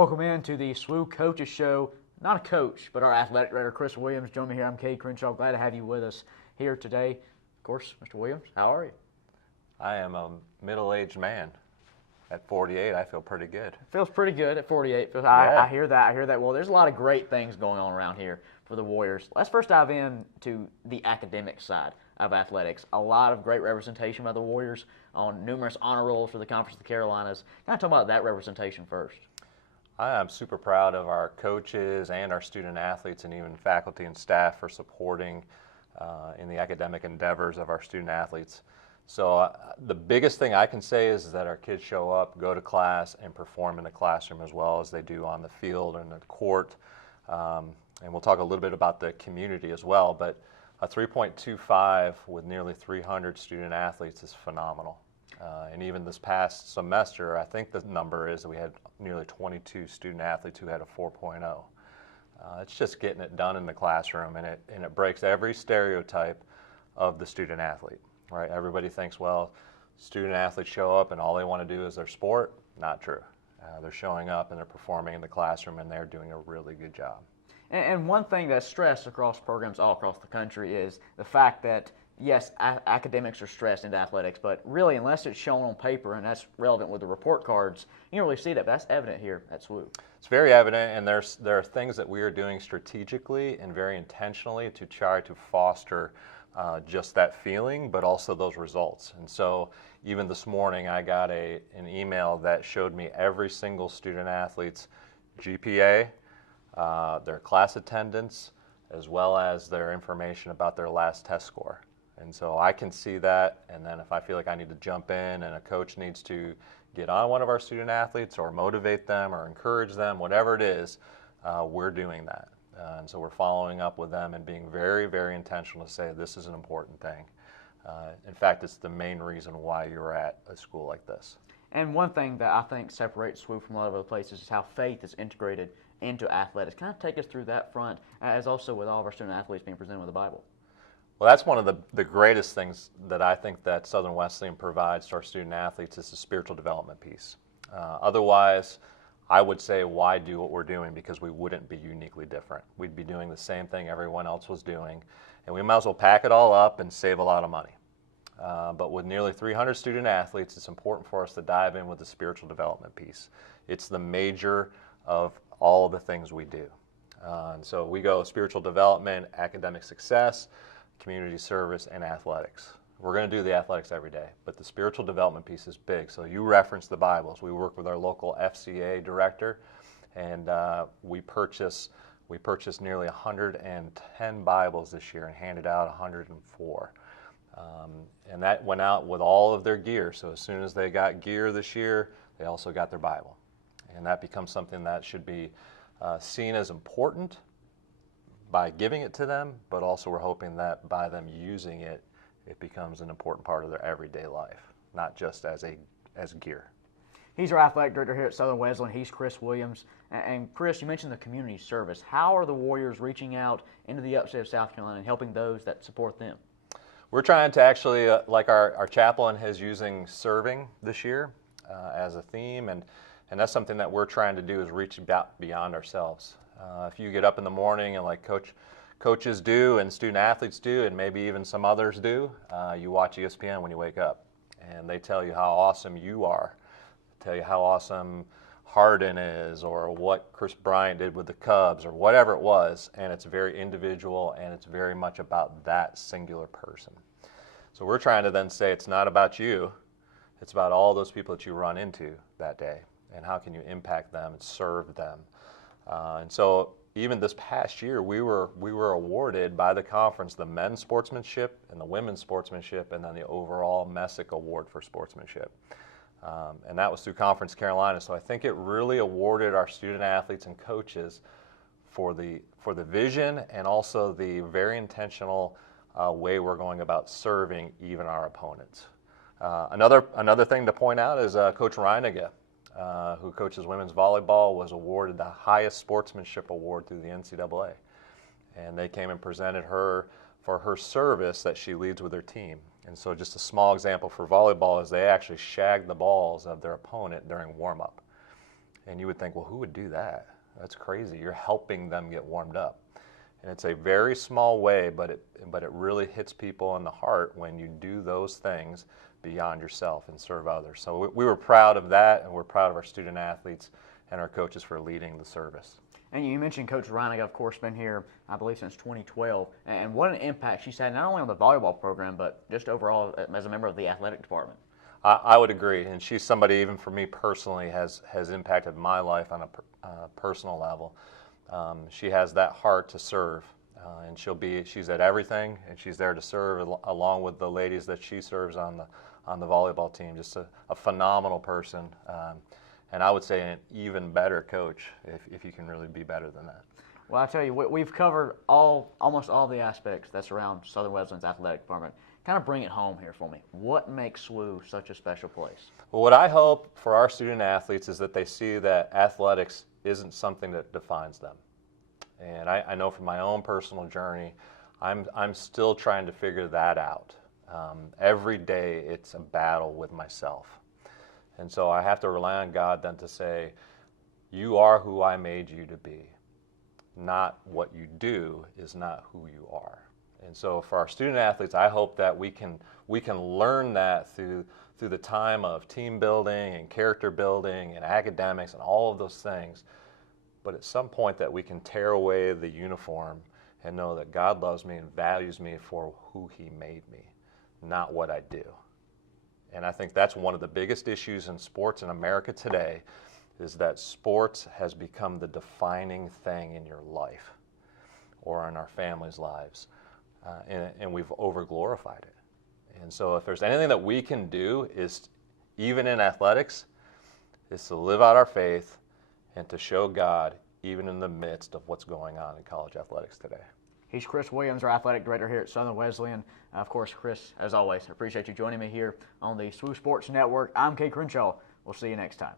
Welcome in to the SWU Coaches Show. Not a coach, but our athletic director, Chris Williams. Join me here. I'm Cade Crenshaw. Glad to have you with us here today. Of course, Mr. Williams, how are you? I am a middle-aged man. At 48, I feel pretty good. Feels pretty good at 48. Yeah. I hear that. Well, there's a lot of great things going on around here for the Warriors. Let's first dive into the academic side of athletics. A lot of great representation by the Warriors on numerous honor rolls for the Conference of the Carolinas. Kind of talk about that representation first. I am super proud of our coaches and our student athletes and even faculty and staff for supporting in the academic endeavors of our student athletes. So the biggest thing I can say is that our kids show up, go to class, and perform in the classroom as well as they do on the field and the court. And we'll talk a little bit about the community as well, but a 3.25 with nearly 300 student athletes is phenomenal. And even this past semester, I think the number is that we had nearly 22 student athletes who had a 4.0. It's just getting it done in the classroom, and it breaks every stereotype of the student athlete. Right? Everybody thinks, well, student athletes show up and all they want to do is their sport. Not true. They're showing up and they're performing in the classroom and they're doing a really good job. And one thing that's stressed across programs all across the country is the fact that, yes, academics are stressed into athletics, but really, unless it's shown on paper and that's relevant with the report cards, you don't really see that, but that's evident here at SWU. It's very evident, and there are things that we are doing strategically and very intentionally to try to foster just that feeling, but also those results. And so even this morning, I got an email that showed me every single student athlete's GPA, their class attendance, as well as their information about their last test score. And so I can see that, and then if I feel like I need to jump in and a coach needs to get on one of our student athletes or motivate them or encourage them, whatever it is, we're doing that. And so we're following up with them and being very, very intentional to say this is an important thing. In fact, it's the main reason why you're at a school like this. And one thing that I think separates SWU from a lot of other places is how faith is integrated into athletics. Kind of take us through that front, as also with all of our student athletes being presented with the Bible. Well, that's one of the greatest things that I think that Southern Wesleyan provides to our student athletes is the spiritual development piece. Otherwise, I would say, why do what we're doing? Because we wouldn't be uniquely different. We'd be doing the same thing everyone else was doing, and we might as well pack it all up and save a lot of money. But with nearly 300 student athletes, it's important for us to dive in with the spiritual development piece. It's the major of all of the things we do. And so we go spiritual development, academic success, community service, and athletics. We're going to do the athletics every day, but the spiritual development piece is big. So you referenced the Bibles. We work with our local FCA director, and we purchased nearly 110 Bibles this year and handed out 104. And that went out with all of their gear. So as soon as they got gear this year, they also got their Bible. And that becomes something that should be seen as important by giving it to them, but also we're hoping that by them using it, it becomes an important part of their everyday life, not just as gear. He's our athletic director here at Southern Wesleyan. He's Chris Williams. And Chris, you mentioned the community service. How are the Warriors reaching out into the upstate of South Carolina and helping those that support them? We're trying to actually, like our chaplain is using serving this year as a theme, and that's something that we're trying to do is reach beyond ourselves. If you get up in the morning and like coaches do and student athletes do and maybe even some others do, you watch ESPN when you wake up and they tell you how awesome you are, tell you how awesome Harden is or what Chris Bryant did with the Cubs or whatever it was, and it's very individual and it's very much about that singular person. So we're trying to then say it's not about you, it's about all those people that you run into that day and how can you impact them and serve them. And so even this past year, we were awarded by the conference the men's sportsmanship and the women's sportsmanship, and then the overall Messick Award for sportsmanship. And that was through Conference Carolina. So I think it really awarded our student athletes and coaches for the vision and also the very intentional way we're going about serving even our opponents. Another thing to point out is Coach Reiniga, who coaches women's volleyball, was awarded the highest sportsmanship award through the NCAA. And they came and presented her for her service that she leads with her team. And so just a small example for volleyball is they actually shagged the balls of their opponent during warm-up. And you would think, well, who would do that? That's crazy. You're helping them get warmed up. And it's a very small way, but it really hits people in the heart when you do those things beyond yourself and serve others. So we were proud of that, and we're proud of our student athletes and our coaches for leading the service. And you mentioned Coach Veronica, of course, been here, I believe, since 2012. And what an impact she's had not only on the volleyball program, but just overall as a member of the athletic department. I would agree, and she's somebody, even for me personally, has impacted my life on a personal level. She has that heart to serve, and she's at everything, and she's there to serve along with the ladies that she serves on the volleyball team. Just a phenomenal person, and I would say an even better coach, if you can really be better than that. Well, I tell you, we've covered almost all the aspects that surround Southern Wesleyan's athletic department. Kind of bring it home here for me. What makes SWU such a special place? Well, what I hope for our student athletes is that they see that athletics isn't something that defines them. And I know from my own personal journey, I'm still trying to figure that out. Every day it's a battle with myself. And so I have to rely on God then to say, you are who I made you to be. Not what you do is not who you are. And so for our student athletes, I hope that we can learn that through the time of team building and character building and academics and all of those things. But at some point that we can tear away the uniform and know that God loves me and values me for who He made me, not what I do. And I think that's one of the biggest issues in sports in America today, is that sports has become the defining thing in your life or in our families' lives. And we've over-glorified it. And so if there's anything that we can do, is even in athletics, is to live out our faith and to show God even in the midst of what's going on in college athletics today. He's Chris Williams, our athletic director here at Southern Wesleyan. Of course, Chris, as always, I appreciate you joining me here on the SWU Sports Network. I'm Kay Crenshaw. We'll see you next time.